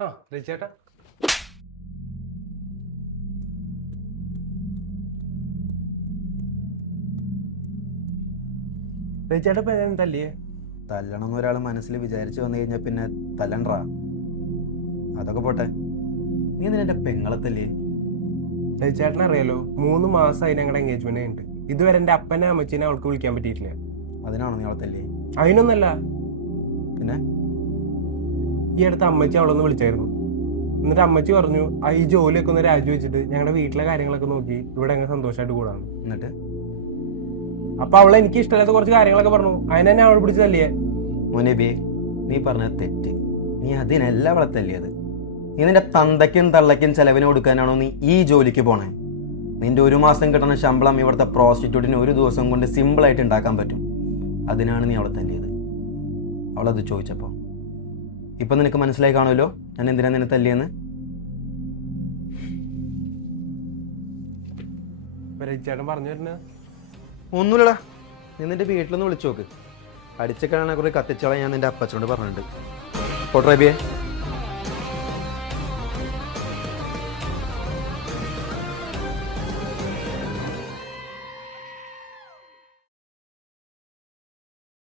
ചേട്ടാ ചേട്ടാ ഇപ്പൊ ഞാൻ തല്ലിയേ? തല്ലണം എന്ന് ഒരാൾ മനസ്സിൽ വിചാരിച്ചു വന്നു കഴിഞ്ഞാൽ പിന്നെ തല്ലണ്ടാ. അതൊക്കെ പോട്ടെ, നീ എന്തിനാ എൻ്റെ പെങ്ങളെ തല്ലിയേ? ചേട്ടനെ അറിയാലോ, 3 മാസമായി ഞങ്ങളുടെ എൻഗേജ്മെന്റ് കഴിഞ്ഞിട്ട് ഇതുവരെ എൻ്റെ അപ്പനെ അമ്മച്ചിനെ അവൾക്ക് വിളിക്കാൻ പറ്റിയിട്ടില്ല. അതിനാണോ നീ അവളെ തല്ലിയേ? അതിനൊന്നല്ല, പിന്നെ ഈ അടുത്ത് അമ്മച്ചി അവളൊന്ന് വിളിച്ചായിരുന്നു. എന്നിട്ട് അമ്മച്ചി പറഞ്ഞു ഈ ജോലിയൊക്കെ ഒന്ന് രാജിവെച്ചിട്ട് ഞങ്ങളുടെ വീട്ടിലെ കാര്യങ്ങളൊക്കെ നോക്കി ഇവിടെ അങ്ങ് സന്തോഷമായിട്ട് കൂടാണ്. എന്നിട്ട് അപ്പൊ അവളെ എനിക്ക് ഇഷ്ടമില്ലാത്ത കുറച്ച് കാര്യങ്ങളൊക്കെ പറഞ്ഞു. അതിനെ ഞാൻ അവളെ പിടിച്ച് തല്ലിയേ. മോനബി, നീ പറഞ്ഞത് തെറ്റ്. നീ അതിനല്ല അവളെ തല്ലിയത്. നീ നിന്റെ തന്തയ്ക്കും തള്ളയ്ക്കും ചെലവിന് കൊടുക്കാനാണോ നീ ഈ ജോലിക്ക് പോണേ? നിന്റെ 1 മാസം കിട്ടുന്ന ശമ്പളം ഇവിടുത്തെ പ്രോസ്റ്റിറ്റ്യൂട്ടിന് 1 ദിവസം കൊണ്ട് സിമ്പിളായിട്ട് ഉണ്ടാക്കാൻ പറ്റും. അതിനാണ് നീ അവളെ തല്ലിയത്. അവളത് ചോദിച്ചപ്പോൾ ഇപ്പം നിനക്ക് മനസ്സിലായി കാണുമല്ലോ ഞാൻ എന്തിനാ നിന്നെ തല്ലിയെന്ന്. ചേട്ടൻ പറഞ്ഞു തരുന്ന ഒന്നുമില്ലടാ, നീ നിന്റെ വീട്ടിലൊന്ന് വിളിച്ചു നോക്ക്. അടിച്ചക്കാണെ കുറെ കത്തിച്ചോളാം ഞാൻ നിന്റെ അപ്പച്ചനോട് പറഞ്ഞിട്ടുണ്ട്. പോട്ടെ ബിയെ.